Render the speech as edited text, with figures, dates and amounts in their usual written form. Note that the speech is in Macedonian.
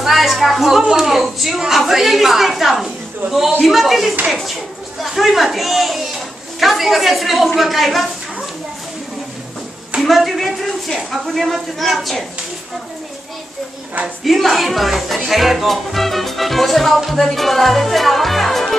Знаеш какво научил А вътре ли сте там? Имате ли стекче? Що имате? Какво ветрен дува кай вас? Имате ветренце, ако нямате стекче? Има. Ето. Може малко да ни подадете на мака?